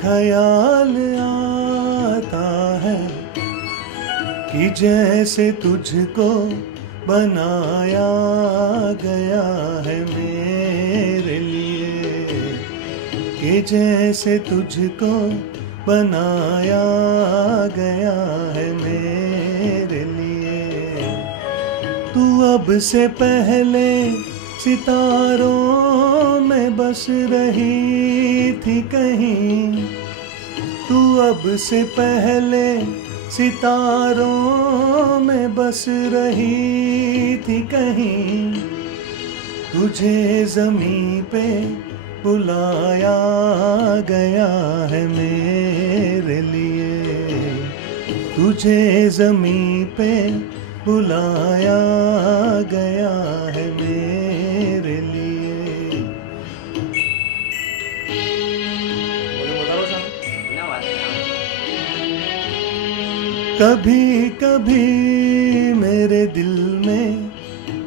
ख्याल आता है कि जैसे तुझको बनाया गया है मेरे लिए, कि जैसे तुझको बनाया गया है मेरे लिए। तू अब से पहले सितारों में बस रही थी कहीं, तू अब से पहले सितारों में बस रही थी कहीं। तुझे ज़मीं पे बुलाया गया है मेरे लिए, तुझे ज़मीं पे बुलाया गया है मेरे लिए। कभी कभी मेरे दिल में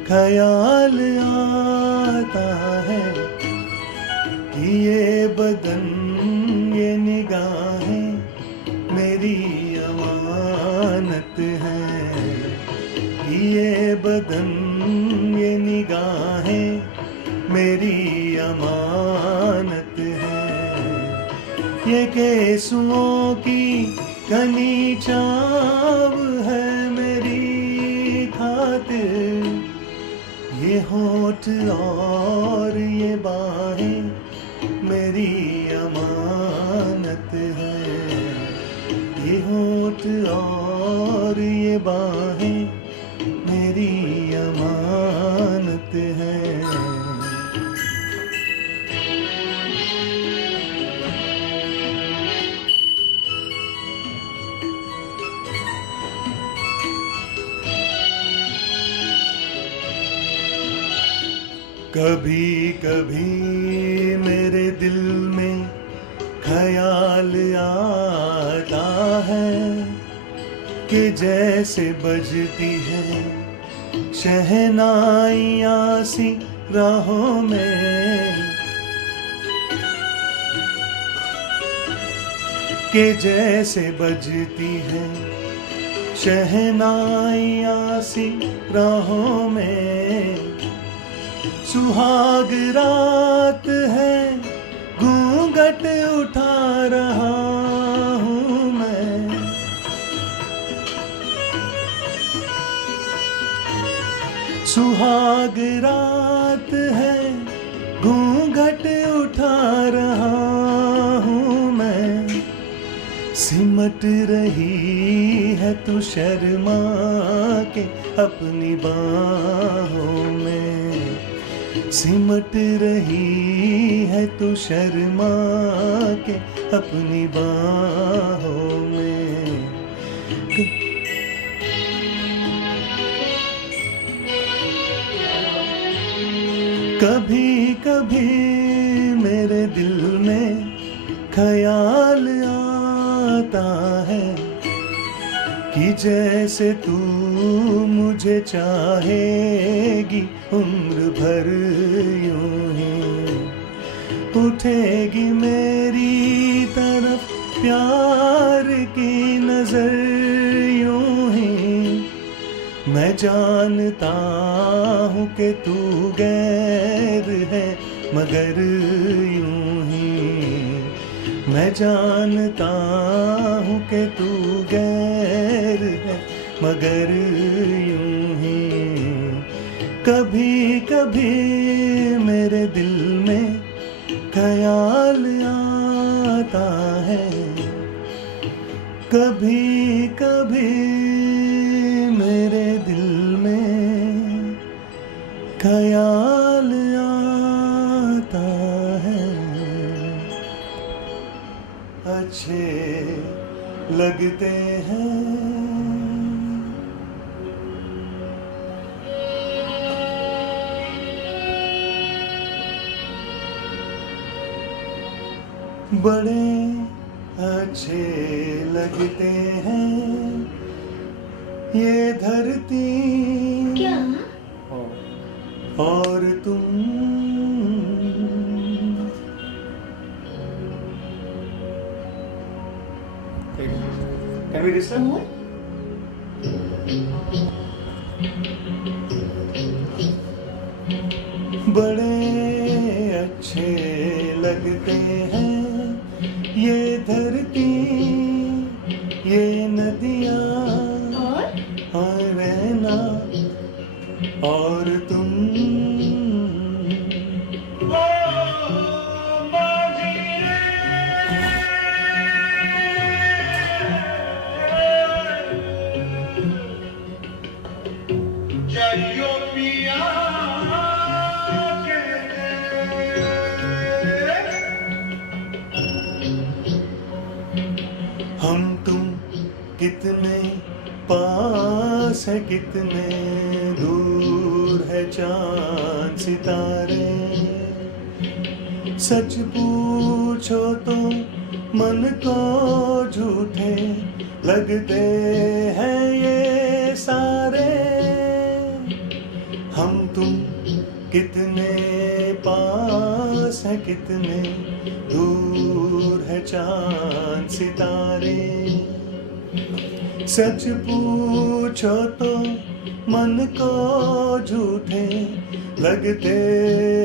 ख्याल आता है कि ये बदन ये निगाहें मेरी अमानत है, कि ये बदन ये निगाहें मेरी अमानत है। ये केसुओं की घनी छाव है मेरी खातिर, ये होठ और ये बाहें मेरी अमानत है, ये होठ और ये बाहें मेरी अमानत है। कभी कभी मेरे दिल में ख्याल आता है कि जैसे बजती है शहनाइयाँ सी राहों में, कि जैसे बजती है शहनाइयाँ सी राहों में। सुहाग रात है घूंघट उठा रहा हूँ मैं, सुहाग रात है घूंघट उठा रहा हूँ मैं। सिमट रही है तू शर्मा के अपनी बाहों में, सिमट रही है तू शर्मा के अपनी बाहों में। कभी कभी मेरे दिल में ख्याल आता है कि जैसे तू मुझे चाहेगी उम्र भर यूं ही, उठेगी मेरी तरफ प्यार की नजर यूं ही। मैं जानता हूँ कि तू गैर है मगर यूं ही, मैं जानता हूँ कि तू गैर है मगर यूं ही। कभी कभी मेरे दिल में ख्याल आता है, कभी कभी मेरे दिल में ख्याल आता है। अच्छे लगते हैं बड़े अच्छे लगते हैं ये धरती क्या और तुम Can we listen? बड़े अच्छे लगते हैं ये धरती, ये नदियाँ और रहना और तुम। हम तुम कितने पास है, कितने दूर है चांद सितारे। सच पूछो तो मन को झूठे लगते हैं ये सारे। हम तुम कितने पास है, कितने दूर है चांद सितारे। सच पूछो तो मन को झूठे लगते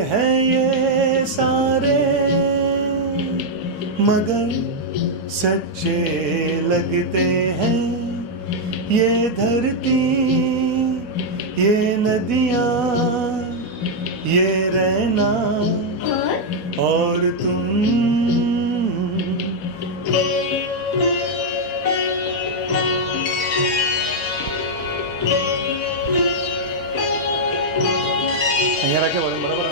हैं ये सारे, मगर सच्चे लगते हैं ये धरती, ये नदियाँ, ये रहना और तुम। અહીંયા રાખે બરાબર।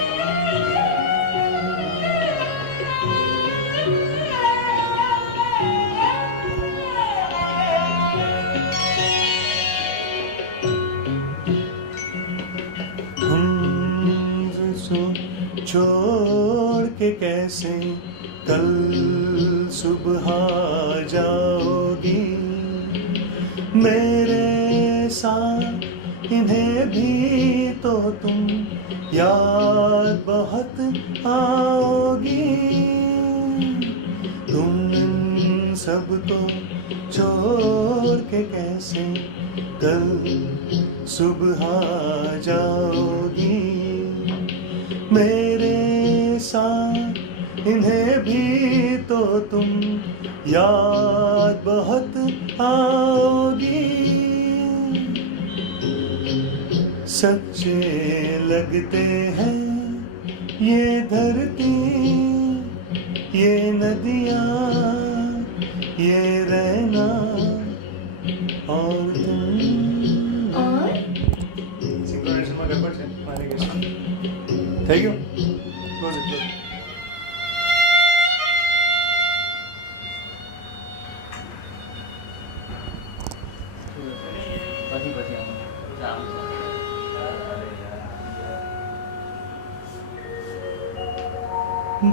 छोड़ के कैसे कल सुबह जाओगी, मेरे साथ इन्हें भी तो तुम याद बहुत आओगी। तुम इन सबको छोड़ के कैसे कल सुबह जाओगी, मेरे साथ इन्हें भी तो तुम याद बहुत आओगी। सच्चे लगते हैं ये धरती, ये नदियाँ, ये रहना और तुम। और सिंक्रोनाइजेशन में गड़बड़ है माने के। Thank you. Close it, close it.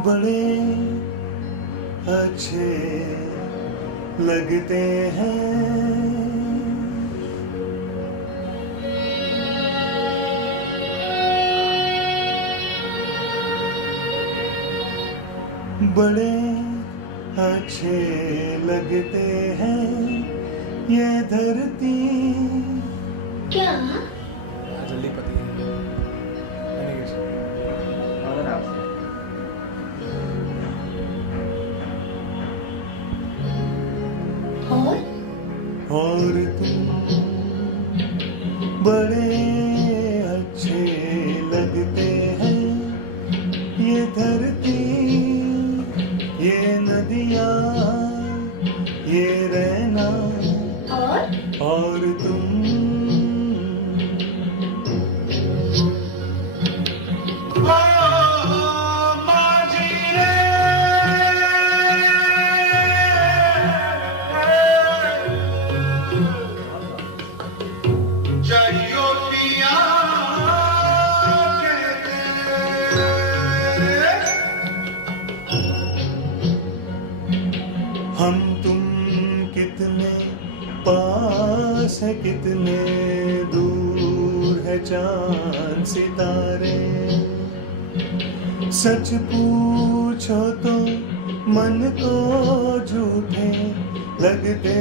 बड़े अच्छे लगते हैं बड़े अच्छे लगते हैं ये धरती। क्या जल्दी पति और तुम बड़े अच्छे लगते हैं ये धरती, ये नदियाँ, ये रहना और तुम। हम तुम कितने पास है, कितने दूर है चांद सितारे। सच पूछो तो मन को झूठे लगते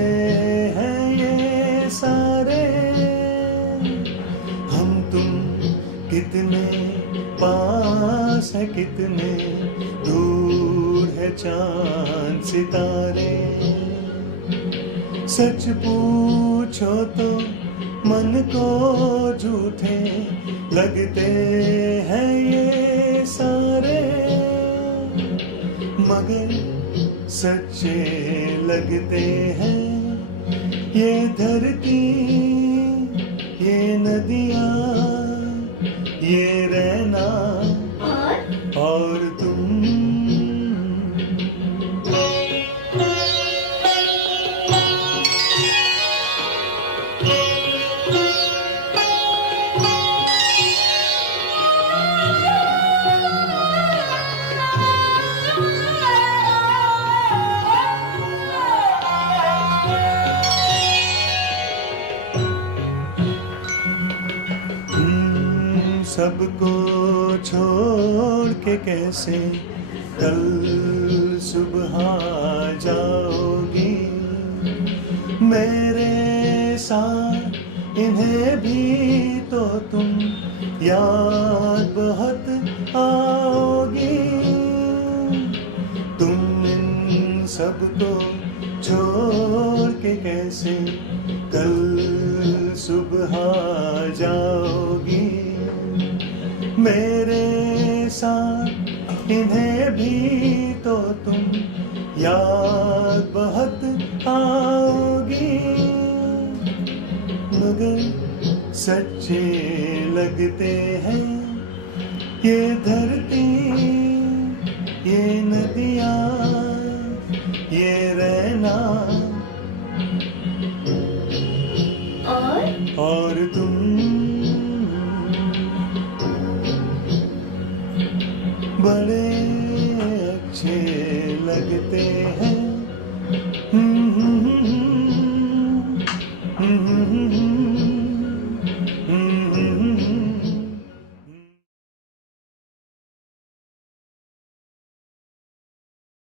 हैं ये सारे। हम तुम कितने पास है, कितने दूर है चांद सितारे। सच पूछो तो मन को झूठे लगते हैं ये सारे, मगर सच्चे लगते हैं ये धरती, ये नदियाँ, ये रहना और तुम। सबको छोड़ के कैसे कल सुबह जाओगी मेरे साथ। इन्हें भी तो तुम याद बहुत आओगी। तुम इन सबको छोड़ के कैसे कल सुबह जाओगी मेरे साथ। इन्हें भी तो तुम याद बहुत आओगी, मगर सच्चे लगते हैं ये धरती, ये नदियाँ, ये रहना और तुम। बड़े अच्छे लगते हैं